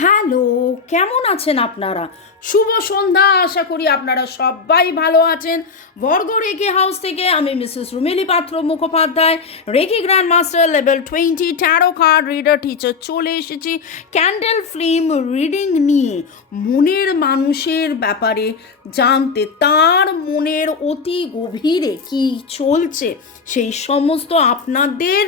Hello, কেমন আছেন আপনারা? শুভ সন্ধ্যা, আশা করি আপনারা সবাই ভালো আছেন। বর্গ রেকি হাউস থেকে আমি Mrs Rumili Patra Mukhopadhyay. Reiki grand master level twenty tarot card reader teacher চলে এসেছি ক্যান্ডেল ফিল্ম রিডিং নিয়ে। মনের মানুষের ব্যাপারে জানতে, তার মনের অতি গভীরে কি চলছে, সেই সমস্ত আপনাদের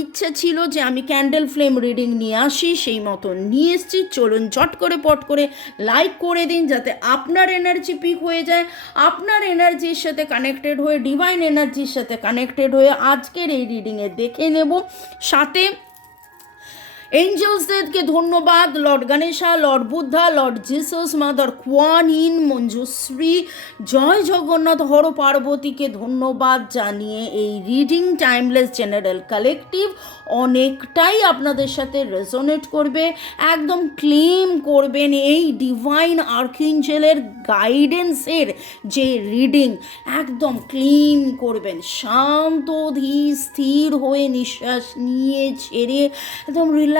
ইচ্ছে ছিল যে আমি ক্যান্ডেল ফ্লেম রিডিং নিয়ে আসি, সেই মতন নিয়ে এসছি। চলুন চট করে পট করে লাইক করে দিন যাতে আপনার এনার্জি পিক হয়ে যায়। আপনার এনার্জির সাথে কানেক্টেড হয়ে ডিভাইন এনার্জির সাথে কানেক্টেড হয়ে আজকের এই রিডিংয়ে দেখে নেব। সাথে এঞ্জেলসদেরকে ধন্যবাদ। Lord Ganesha, Lord Buddha, Lord Jesus, Mother Kuan Yin, Manjushri, জয় জগন্নাথ হর পার্বতীকে ধন্যবাদ জানিয়ে এই রিডিং টাইমলেস জেনারেল কালেকটিভ অনেকটাই আপনাদের সাথে রেজোনেট করবে, একদম ক্লেম করবেন এই ডিভাইন আর্কিঞ্জেলের গাইডেন্সের যে রিডিং, একদম ক্লেম করবেন। শান্ত, ধীর, স্থির হয়ে নিঃশ্বাস নিয়ে ছেড়ে একদম রিল্যাক্স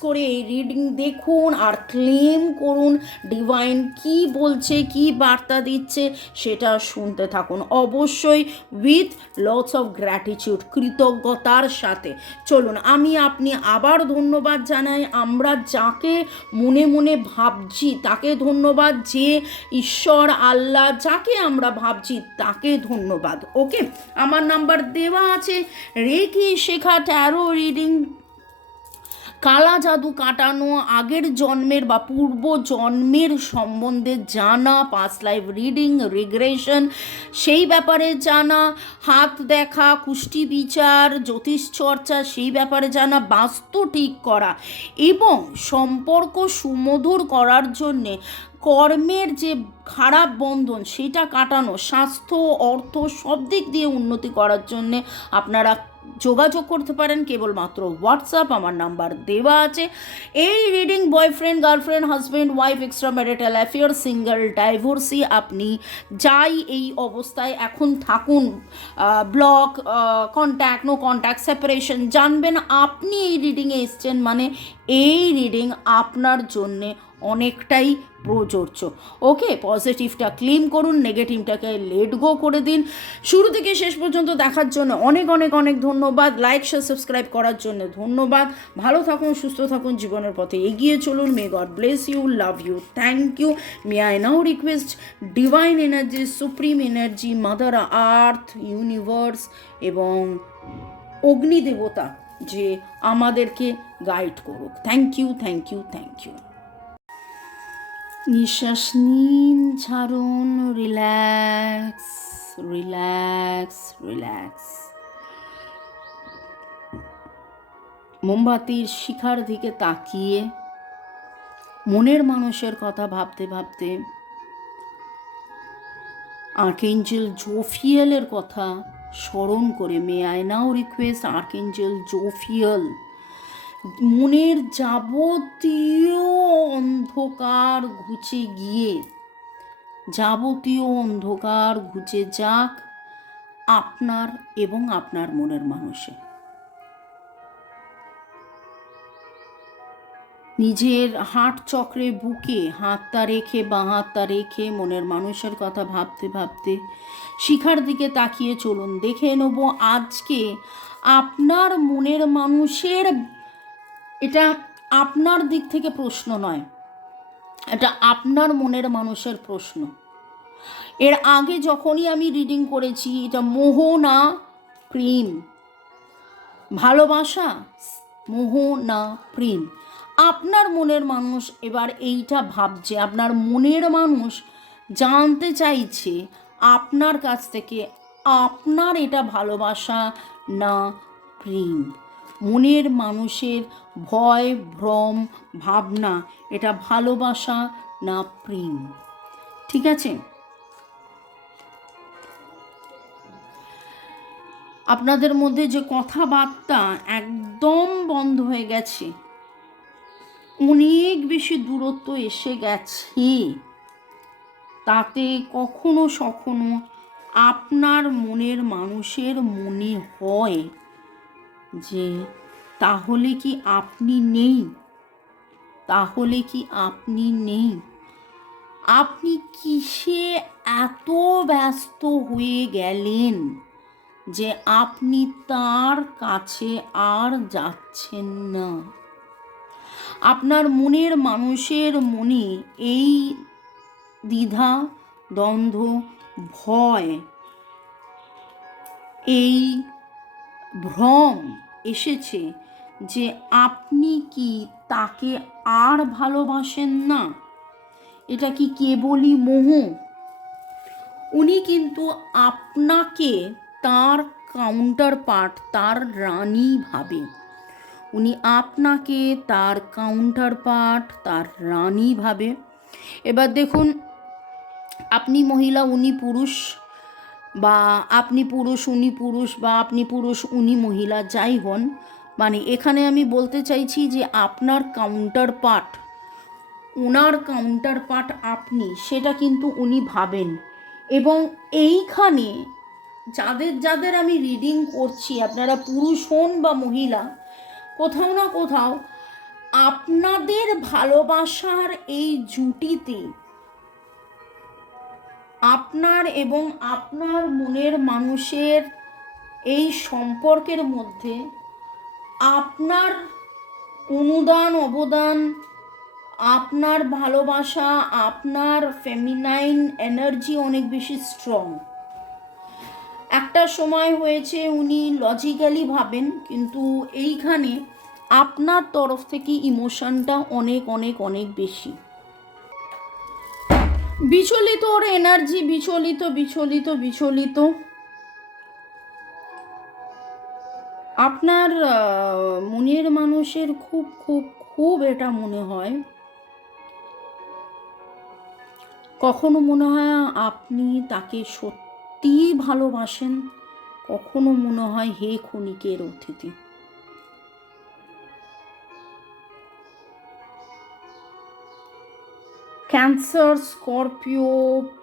করে এই রিডিং দেখুন, আর ক্লেম করুন ডিভাইন কি বলছে, কি বার্তা দিচ্ছে, সেটা শুনতে থাকুন। অবশ্যই উইথ লটস অফ গ্র্যাটিচিউড কৃতজ্ঞতার সাথে। চলুন, আমি আপনি আবার ধন্যবাদ জানাই। আমরা যাকে মনে মনে ভাবছি, তাকে ধন্যবাদ যে ঈশ্বর, আল্লাহ যাকে আমরা ভাবছি, তাকে ধন্যবাদ। ওকে আমার নাম্বার দেওয়া আছে। রেকি শেখা ট্যারো রিডিং কালা জাদু কাটানো, আগের জন্মের বা পূর্ব জন্মের সম্বন্ধে জানা পাস লাইফ রিডিং রিগ্রেশন সেই ব্যাপারে জানা, হাত দেখা, কুষ্টি বিচার, জ্যোতিষ চর্চা, সেই ব্যাপারে জানা, বাস্তু ঠিক করা এবং সম্পর্ক সুমধুর করার জন্যে কর্মের যে খারাপ বন্ধন, সেটা কাটানো, স্বাস্থ্য, অর্থ সব দিক দিয়ে উন্নতি করার জন্যে আপনারা যোগাযোগ করতে পারেন। কেবলমাত্র হোয়াটসঅ্যাপ আমার নাম্বার দেওয়া আছে। এই reading boyfriend girlfriend husband wife extra marital affair single divorcee আপনি যাই এই অবস্থায় এখন থাকুন। Block contact no contact separation জানবেন আপনি এই রিডিংয়ে এসছেন মানে এই রিডিং আপনার জন্যে অনেকটাই প্রযোজ্য। ওকে পজিটিভটা ক্লেম করুন নেগেটিভটাকে লেট গো করে দিন। শুরু থেকে শেষ পর্যন্ত দেখার জন্য অনেক অনেক অনেক ধন্যবাদ। লাইক শেয়ার সাবস্ক্রাইব করার জন্য ধন্যবাদ। ভালো থাকুন, সুস্থ থাকুন, জীবনের পথে এগিয়ে চলুন। May God bless you love you thank you may I now request divine energy supreme energy Mother Earth universe এবং অগ্নিদেবতা যে আমাদেরকে গাইড করুক। Thank you thank you thank you নিঃশ্বাস নিন, ছাড়ুন, রিল্যাক্স রিল্যাক্স রিল্যাক্স। মোমবাতির শিখার দিকে তাকিয়ে মনের মানুষের কথা ভাবতে ভাবতে আর্কেঞ্জেল জোফিয়েলের কথা স্মরণ করে may I now request archangel Jophiel মনের যাবতীয় অন্ধকার ঘুচে গিয়ে, যাবতীয় অন্ধকার ঘুচে যাক আপনার এবং আপনার মনের মানুষে নিজের হাট চক্রে বুকে, হাতটা রেখে বাঁ হাতটা রেখে মনের মানুষের কথা ভাবতে ভাবতে শিখার দিকে তাকিয়ে চলুন, দেখে নেব আজকে আপনার মনের মানুষের এটা আপনার দিক থেকে প্রশ্ন নয়। এটা আপনার মনের মানুষের প্রশ্ন। এর আগে যখনই আমি রিডিং করেছি, এটা মোহ না প্রেম। ভালোবাসা, মোহ না প্রেম। আপনার মনের মানুষ এবার এইটা ভাবছে, আপনার মনের মানুষ জানতে চাইছে আপনার কাছ থেকে আপনার এটা ভালোবাসা না প্রেম। মনের মানুষের ভয়, ভ্রম, ভাবনা, এটা ভালোবাসা না প্রেম। ঠিক আছে? আপনাদের মধ্যে যে কথাবার্তা একদম বন্ধ হয়ে গেছে, অনেক বেশি দূরত্ব এসে গেছে। তাতে কখনো সখনো আপনার মনের মানুষের মনে হয় যে, তাহলে কি আপনি নেই? তাহলে কি আপনি নেই? আপনি কিসে এত ব্যস্ত হয়ে গেলেন যে আপনি তার কাছে আর যাচ্ছেন না? আপনার মনের মানুষের মনে এই দ্বিধা, দ্বন্দ্ব, ভয়, এই ভ্রম এসেছে যে আপনি কি তাকে আর ভালোবাসেন না? এটা কি কেবলই মোহ? উনি কিন্তু আপনাকে তার কাউন্টার পার্ট তার রানী ভাবে। উনি আপনাকে তার কাউন্টার পার্ট তার রানী ভাবে। এবার দেখুন, আপনি মহিলা, উনি পুরুষ বা আপনি পুরুষ, উনি পুরুষ বা আপনি পুরুষ, উনি মহিলা, যাই হন মানে এখানে আমি বলতে চাইছি যে আপনার কাউন্টার পার্ট ওনার কাউন্টার পার্ট আপনি, সেটা কিন্তু উনি ভাবেন। এবং এইখানে যাদের যাদের আমি রিডিং করছি, আপনারা পুরুষ হন বা মহিলা, কোথাও না কোথাও আপনাদের ভালোবাসার এই জুটিতে আপনার এবং আপনার মনের মানুষের এই সম্পর্কের মধ্যে আপনার অনুদান, অবদান, আপনার ভালোবাসা, আপনার ফেমিনাইন এনার্জি অনেক বেশি স্ট্রং একটা সময় হয়েছে উনি লজিক্যালি ভাবেন, কিন্তু এইখানে আপনার তরফ থেকে ইমোশনটা অনেক অনেক অনেক বেশি। বিচলিত ওর এনার্জি বিচলিত বিচলিত বিচলিত। আপনার মনের মানুষের খুব খুব খুব এটা মনে হয়। কখনো মনে হয় আপনি তাকে সত্যি ভালোবাসেন, কখনো মনে হয় হে ক্ষণিকের অতিথি। Cancer Scorpio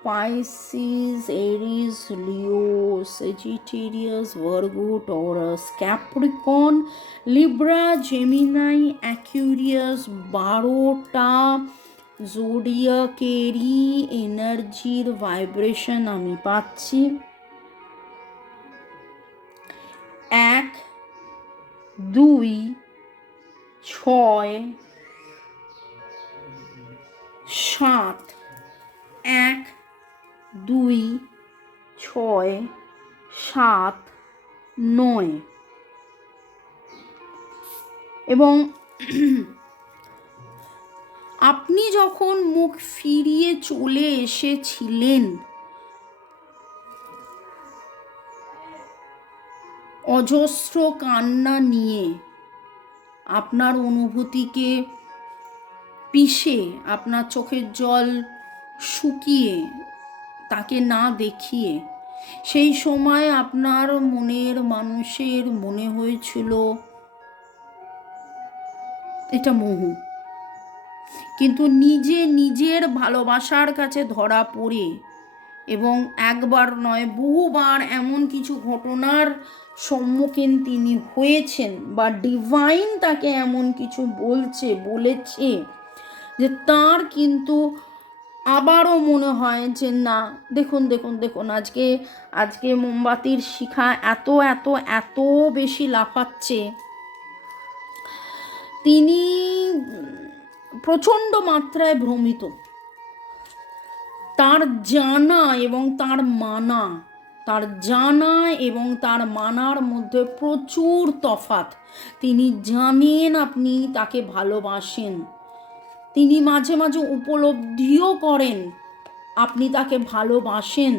Pisces Aries Leo Sagittarius Virgo Taurus Capricorn Libra Gemini Aquarius বারোটা জোডিয়াকেরই এনার্জির ভাইব্রেশন আমি পাচ্ছি। এক, দুই, ছয় সাত, এক, দুই, ছয়, সাত, নয়। এবং আপনি যখন মুখ ফিরিয়ে চলে এসেছিলেন, অজস্র কান্না নিয়ে আপনার অনুভূতিকে পিষে আপনার চোখের জল শুকিয়ে তাকে না দেখিয়ে, সেই সময় আপনার মনের মানুষের মনে হয়েছিল, এটা মোহ। কিন্তু নিজে নিজের ভালোবাসার কাছে ধরা পড়ে এবং একবার নয়, বহুবার এমন কিছু ঘটনার সম্মুখীন তিনি হয়েছেন বা ডিভাইন তাকে এমন কিছু বলছে, বলেছে যে তার কিন্তু আবারও মনে হয় যে না, দেখুন দেখুন দেখুন, আজকে আজকে মোমবাতির শিখা এত এত এত বেশি লাফাচ্ছে। তিনি প্রচণ্ড মাত্রায় ভ্রমিত। তার জানা এবং তার মানা, তার জানা এবং তার মানার মধ্যে প্রচুর তফাত তিনি জানেন আপনি তাকে ভালোবাসেন। তিনি মাঝে মাঝে উপলব্ধিও করেন। আপনি তাকে ভালোবাসেন,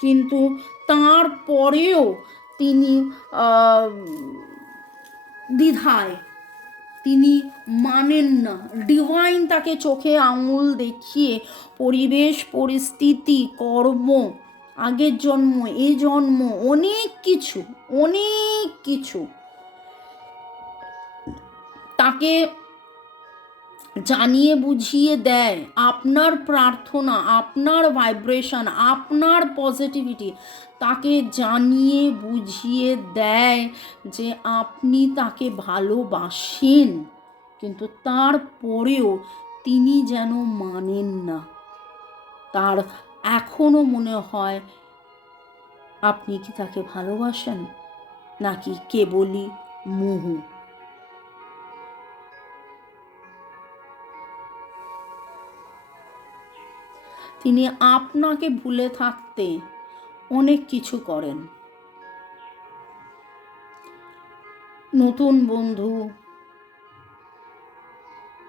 কিন্তু তার পরেও তিনি দ্বিধায়। তিনি মানেন না। ডিভাইন তাকে চোখে আঙুল দেখিয়ে, পরিবেশ, পরিস্থিতি, কর্ম, আগের জন্ম, এ জন্ম, অনেক কিছু অনেক কিছু। তাকে জানিয়ে বুঝিয়ে দেয়। আপনার প্রার্থনা, আপনার ভাইব্রেশন আপনার পজিটিভিটি তাকে জানিয়ে বুঝিয়ে দেয় যে আপনি তাকে ভালোবাসেন। কিন্তু তারপরেও তিনি যেন মানেন না। তার এখনও মনে হয়, আপনি কি তাকে ভালোবাসেন? নাকি কেবলই মোহ? তিনি আপনাকে ভুলে থাকতে অনেক কিছু করেন। নতুন বন্ধু,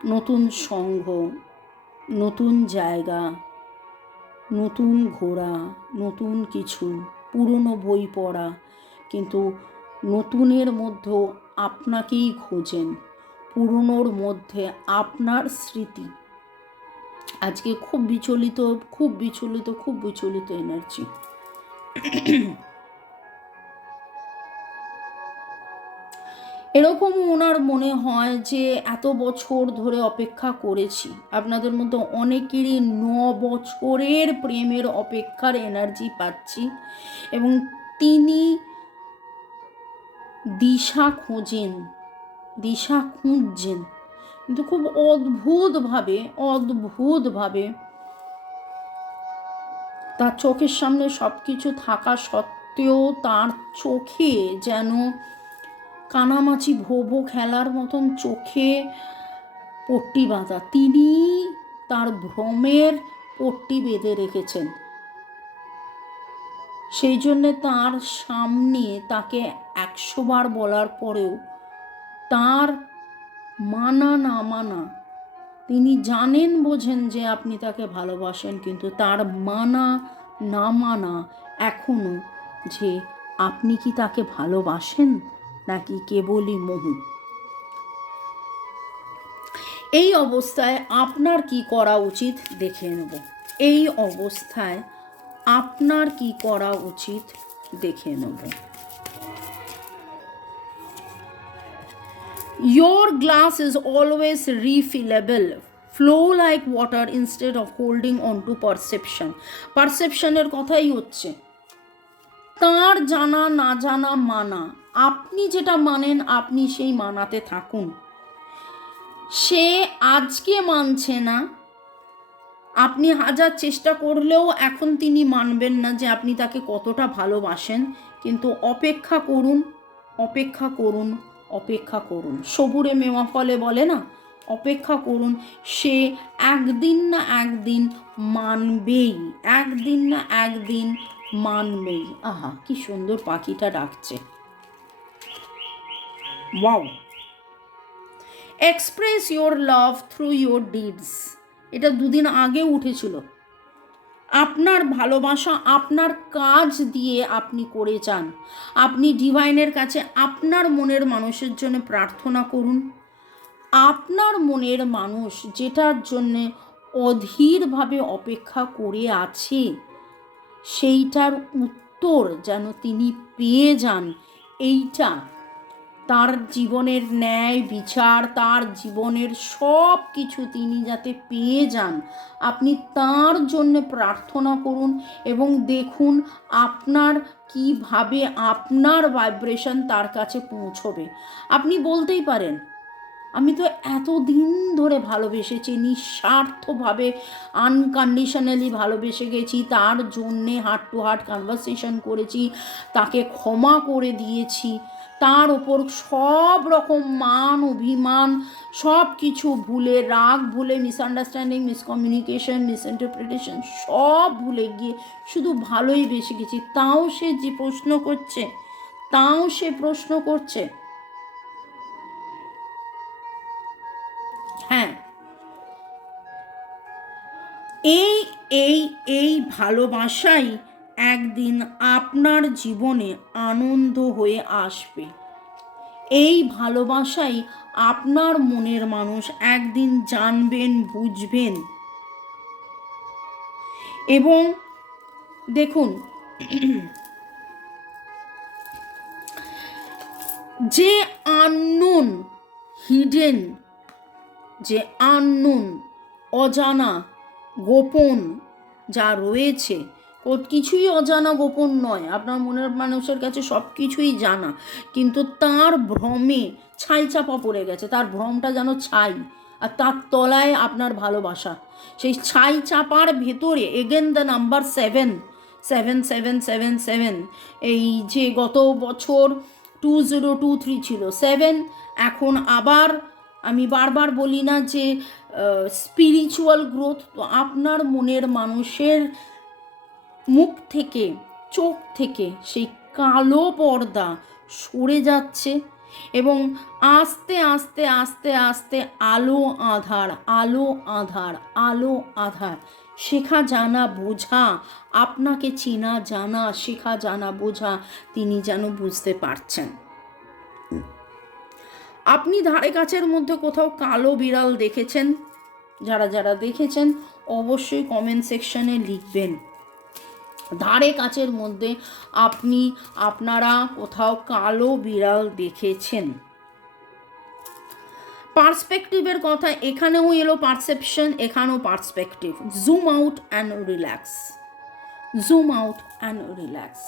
নতুন সঙ্গ, নতুন জায়গা, নতুন ঘোরা নতুন কিছু, পুরনো বই পড়া, কিন্তু নতুনের মধ্যেও আপনাকেই খোঁজেন, পুরনোর মধ্যে আপনার স্মৃতি। আজকে খুব বিচলিত খুব বিচলিত খুব বিচলিত এনার্জি এরকম ওনার মনে হয় যে এত বছর ধরে অপেক্ষা করেছি। আপনাদের মধ্যে অনেকেরই ন বছরের প্রেমের অপেক্ষার এনার্জি পাচ্ছি এবং তিনি দিশা খোঁজেন, দিশা খুঁজছেন। কিন্তু খুব অদ্ভুতভাবে অদ্ভুতভাবে তার চোখের সামনে সব কিছু থাকা সত্ত্বেও তার চোখে যেন কানামাছি ভো ভো খেলার মতন চোখে পট্টি বাঁধা। তিনি তার ভ্রমের পট্টি বেঁধে রেখেছেন। সেই জন্যে তার সামনে তাকে একশো বার বলার পরেও তার মানা না মানা। তিনি জানেন, বোঝেন যে আপনি তাকে ভালোবাসেন, কিন্তু তার মানা না মানা এখনও যে আপনি কি তাকে ভালোবাসেন নাকি কেবলই মোহ? এই অবস্থায় আপনার কি করা উচিত দেখে নেব। এই অবস্থায় আপনার কি করা উচিত দেখে নেব। Your glass is always refillable. Flow like water instead of holding on to perception. পারসেপশনের কথাই হচ্ছে। তার জানা না জানা মানা। আপনি যেটা মানেন, আপনি সেই মানাতে থাকুন। সে আজকে মানছে না। আপনি হাজার চেষ্টা করলেও এখন তিনি মানবেন না যে আপনি তাকে কতটা ভালোবাসেন। কিন্তু অপেক্ষা করুন অপেক্ষা করুন। অপেক্ষা করুন। সবুরে মেওয়া ফলে বলে না? অপেক্ষা করুন, সে একদিন না একদিন মানবেই, একদিন না একদিন মানবেই। আহা, কি সুন্দর পাখিটা ডাকছে। Express your love through your deeds এটা দুদিন আগে উঠেছিল। আপনার ভালোবাসা, আপনার কাজ দিয়ে আপনি করে যান। আপনি ডিভাইনের কাছে আপনার মনের মানুষের জন্য প্রার্থনা করুন। আপনার মনের মানুষ যেটার জন্যে অধীরভাবে অপেক্ষা করে আছে, সেইটার উত্তর যেন তিনি পেয়ে যান। এইটা তার জীবনের ন্যায়, বিচার, তার জীবনের সব কিছু তিনি যাতে পেয়ে যান, আপনি তার জন্য প্রার্থনা করুন এবং দেখুন আপনার কীভাবে আপনার ভাইব্রেশন তার কাছে পৌঁছবে। আপনি বলতেই পারেন, আমি তো এতদিন ধরে ভালোবেসেছি, নিঃস্বার্থভাবে আনকন্ডিশনালি ভালোবেসে গেছি, তার জন্যে হার্ট টু হার্ট কনভারসেশন করেছি, তাকে ক্ষমা করে দিয়েছি। তার ওপর সব রকম মান, অভিমান, সব কিছু ভুলে, রাগ ভুলে মিসআন্ডারস্ট্যান্ডিং মিসকমিউনিকেশন মিসইন্টারপ্রিটেশন সব ভুলে গিয়ে শুধু ভালোই বেশি গেছি। তাও সে যে প্রশ্ন করছে, তাও সে প্রশ্ন করছে। হ্যাঁ। এই এই এই ভালোবাসাই একদিন আপনার জীবনে আনন্দ হয়ে আসবে। এই ভালোবাসাই আপনার মনের মানুষ একদিন জানবেন, বুঝবেন। এবং দেখুন, যে আননোন হিডেন যে আননোন অজানা, গোপন যা রয়েছে কিছুই অজানা গোপন নয়। আপনার মনের মানুষের কাছে সব কিছুই জানা। কিন্তু তার ভ্রমে ছাই চাপা পড়ে গেছে। তার ভ্রমটা যেন ছাই। আর তার তলায় আপনার ভালোবাসা। সেই ছাই চাপার ভেতরে again the number seven seven seven seven seven এই যে গত বছর টু জিরো টু থ্রি ছিল। সেভেন এখন আবার আমি বারবার বলি না যে স্পিরিচুয়াল গ্রোথ তো আপনার মনের মানুষের মুখ থেকে, চোখ থেকে সেই কালো পর্দা সরে যাচ্ছে এবং আস্তে আস্তে আস্তে আস্তে আলো আধার আলো আধার আলো আধার। শেখা জানা বোঝা, আপনাকে চেনা জানা, শেখা জানা বোঝা তিনি যেন বুঝতে পারছেন। আপনি ধারে কাছের মধ্যে কোথাও কালো বিড়াল দেখেছেন? যারা যারা দেখেছেন, অবশ্যই কমেন্ট সেকশনে লিখবেন। ধারে কাছের মধ্যে আপনি, আপনারা কোথাও কালো বিড়াল দেখেছেন। পার্সপেক্টিভের কথা, এখানেও এলো পারসেপশন, এখানেও perspective. Zoom out and relax. Zoom out and relax.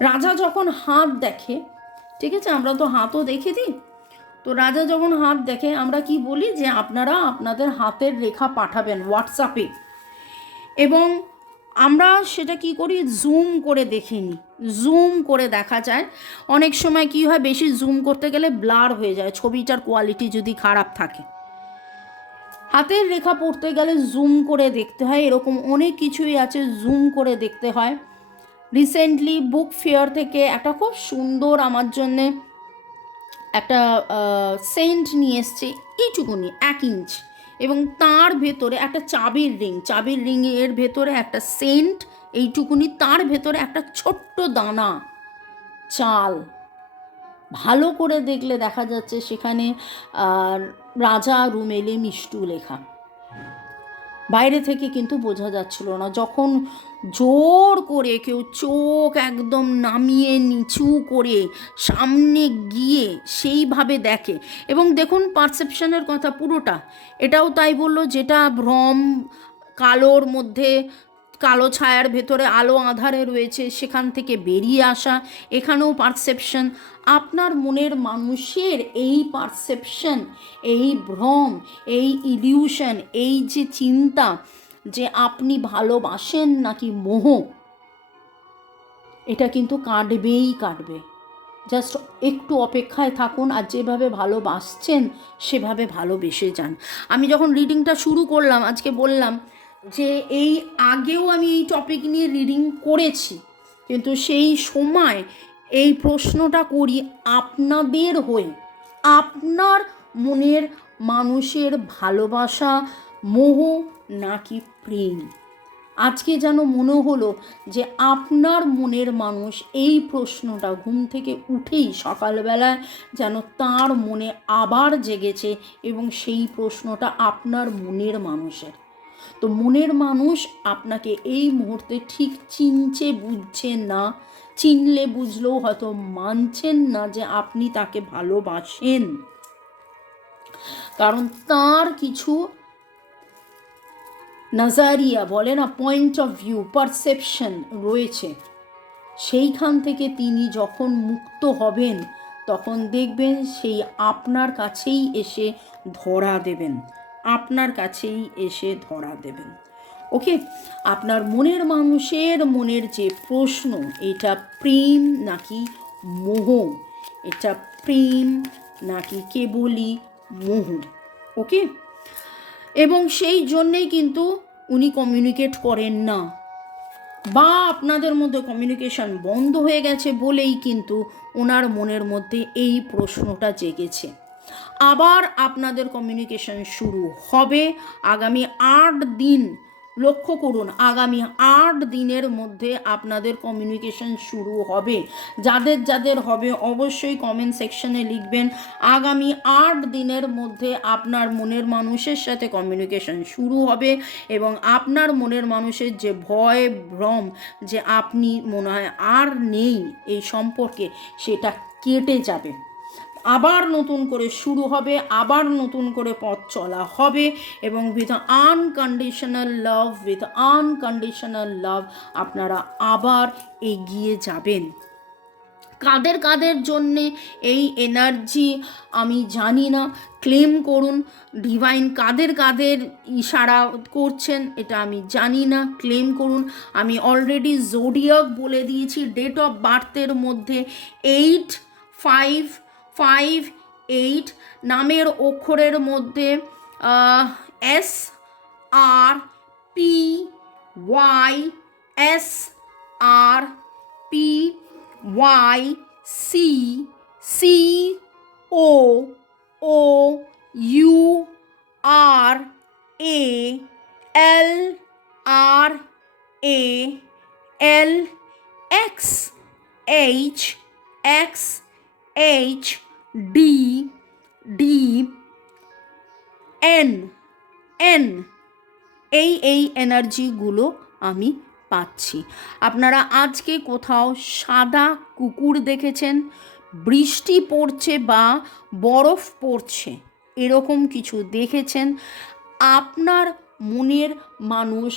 রাজা যখন হাত দেখে, ঠিক আছে, আমরা তো হাতও দেখে দিই তো রাজা যখন হাত দেখে, আমরা কি বলি যে, আপনারা আপনাদের হাতের রেখা পাঠাবেন হোয়াটসঅ্যাপে এবং আমরা সেটা কি করি? জুম করে দেখে নিই। জুম করে দেখা যায়। অনেক সময় কি হয়, বেশি জুম করতে গেলে ব্লার হয়ে যায়। ছবিটার কোয়ালিটি যদি খারাপ থাকে। হাতের রেখা পড়তে গেলে জুম করে দেখতে হয়। এরকম অনেক কিছুই আছে জুম করে দেখতে হয়। রিসেন্টলি বুক ফেয়ার থেকে একটা খুব সুন্দর আমার জন্যে একটা সেন্ট নিয়ে এসছে। এইটুকুনি, এক ইঞ্চ এবং তার ভেতরে একটা চাবির রিং চাবির রিংয়ের ভেতরে একটা সেন্ট এইটুকুনি তার ভেতরে একটা ছোট্ট দানা, চাল। ভালো করে দেখলে দেখা যাচ্ছে সেখানে রাজা রুমেলে মিষ্টু লেখা। বাইরে থেকে কিন্তু বোঝা যাচ্ছিল না। যখন জোর করে কেউ চোখ একদম নামিয়ে নিচু করে সামনে গিয়ে সেইভাবে দেখে। এবং দেখুন পারসেপশনের কথা পুরোটা। এটাও তাই বলল যেটা ভ্রম, কালোর মধ্যে, কালো ছায়ার ভেতরে আলো আধারে রয়েছে, সেখান থেকে বেরিয়ে আসা। এখানেও পারসেপশন। আপনার মনের মানুষের এই পারসেপশন, এই ভ্রম, এই ইলিউশন, এই যে চিন্তা যে আপনি ভালোবাসেন নাকি মোহ? এটা কিন্তু কাটবেই কাটবে জাস্ট একটু অপেক্ষায় থাকুন আর যেভাবে ভালোবাসছেন, সেভাবে ভালোবেসে যান। আমি যখন রিডিংটা শুরু করলাম, আজকে বললাম যে এই আগেও আমি এই টপিক নিয়ে রিডিং করেছি, কিন্তু সেই সময় এই প্রশ্নটা করি আপনাদের হয়ে। আপনার মনের মানুষের ভালোবাসা মোহ নাকি প্রেম। আজকে যেন মনে হলো যে আপনার মনের মানুষ এই প্রশ্নটা ঘুম থেকে উঠেই সকালবেলায় যেন তার মনে আবার জেগেছে এবং সেই প্রশ্নটা আপনার মনের মানুষের। তো মনের মানুষ আপনাকে এই মুহূর্তে ঠিক চিনছে, বুঝছে না, চিনলে বুঝলেও হয়তো মানছেন না যে আপনি তাকে ভালোবাসেন। কারণ তার কিছু নাজারিয়া বলে না পয়েন্ট অফ ভিউ পারসেপশন রয়েছে। সেইখান থেকে তিনি যখন মুক্ত হবেন, তখন দেখবেন সেই আপনার কাছেই এসে ধরা দেবেন। আপনার কাছেই এসে ধরা দেবেন। ওকে, আপনার মনের মানুষের মনের যে প্রশ্ন, এটা প্রেম নাকি মোহ? এটা প্রেম নাকি কেবলই মোহ? ওকে এবং সেই জন্যেই কিন্তু উনি কমিউনিকেট করেন না। বা আপনাদের মধ্যে কমিউনিকেশন বন্ধ হয়ে গেছে বলেই কিন্তু ওনার মনের মধ্যে এই প্রশ্নটা জেগেছে। আবার আপনাদের কমিউনিকেশন শুরু হবে আগামী আট দিন লক্ষ্য করুন, আগামী আট দিনের মধ্যে আপনাদের কমিউনিকেশন শুরু হবে। যাদের যাদের হবে, অবশ্যই কমেন্ট সেকশনে লিখবেন, আগামী আট দিনের মধ্যে আপনার মনের মানুষের সাথে কমিউনিকেশন শুরু হবে এবং আপনার মনের মানুষের যে ভয়, ভ্রম, যে আপনি মনে হয় আর নেই এই সম্পর্কে, সেটা কেটে যাবে। আবার নতুন করে শুরু হবে, আবার নতুন করে পথ চলা হবে এবং with unconditional love with unconditional love আপনারা আবার এগিয়ে যাবেন। কাদের কাদের জন্যে এই এনার্জি আমি জানি না ক্লেম করুন ডিভাইন কাদের কাদের ইশারা করছেন এটা আমি জানি না ক্লেম করুন। আমি অলরেডি জোডিয়াক বলে দিয়েছি ডেট অফ বার্থের মধ্যে এইট ফাইভ ফাইভ এইট নামের অক্ষরের মধ্যে S R P Y S R P Y C C O O U R A L R A L X H X H D D N N এই এই এনার্জিগুলো আমি পাচ্ছি। আপনারা আজকে কোথাও সাদা কুকুর দেখেছেন, বৃষ্টি পড়ছে বা বরফ পড়ছে, এরকম কিছু দেখেছেন, আপনার মনের মানুষ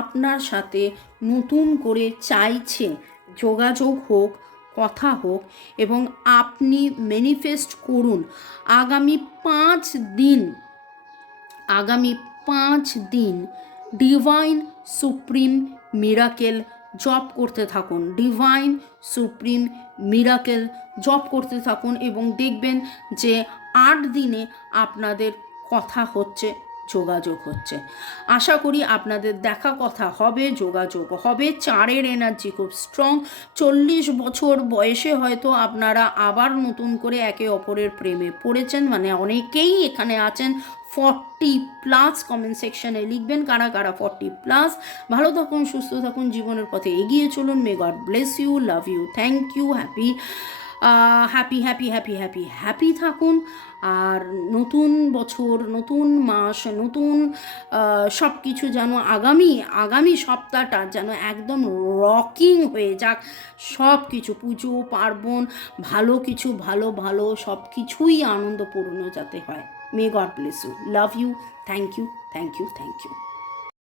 আপনার সাথে নতুন করে চাইছে, যোগাযোগ হোক কথা হোক এবং আপনি ম্যানিফেস্ট করুন। আগামী পাঁচ দিন, আগামী পাঁচ দিন ডিভাইন সুপ্রিম মিরাকেল জব করতে থাকুন। ডিভাইন সুপ্রিম মিরাকেল জব করতে থাকুন এবং দেখবেন যে আট দিনে আপনাদের কথা হচ্ছে। যোগাযোগ হচ্ছে। আশা করি আপনাদের দেখা কথা হবে, যোগাযোগ হবে। চারের এনার্জি খুব স্ট্রং চল্লিশ বছর বয়সে হয়তো আপনারা আবার নতুন করে একে অপরের প্রেমে পড়েছেন। মানে অনেকেই এখানে আছেন। ফর্টি প্লাস কমেন্ট সেকশনে লিখবেন কারা কারা ফর্টি প্লাস ভালো থাকুন, সুস্থ থাকুন, জীবনের পথে এগিয়ে চলুন। May God bless you love you thank you happy happy happy happy happy happy থাকুন। আর নতুন বছর, নতুন মাস, নতুন সব কিছু যেন আগামী আগামী সপ্তাহটা যেন একদম রকিং হয়ে যাক। সব কিছু পুজো, পার্বণ, ভালো কিছু, ভালো ভালো সব কিছুই আনন্দপূর্ণ যাতে হয়। May God bless you love you thank you thank you thank you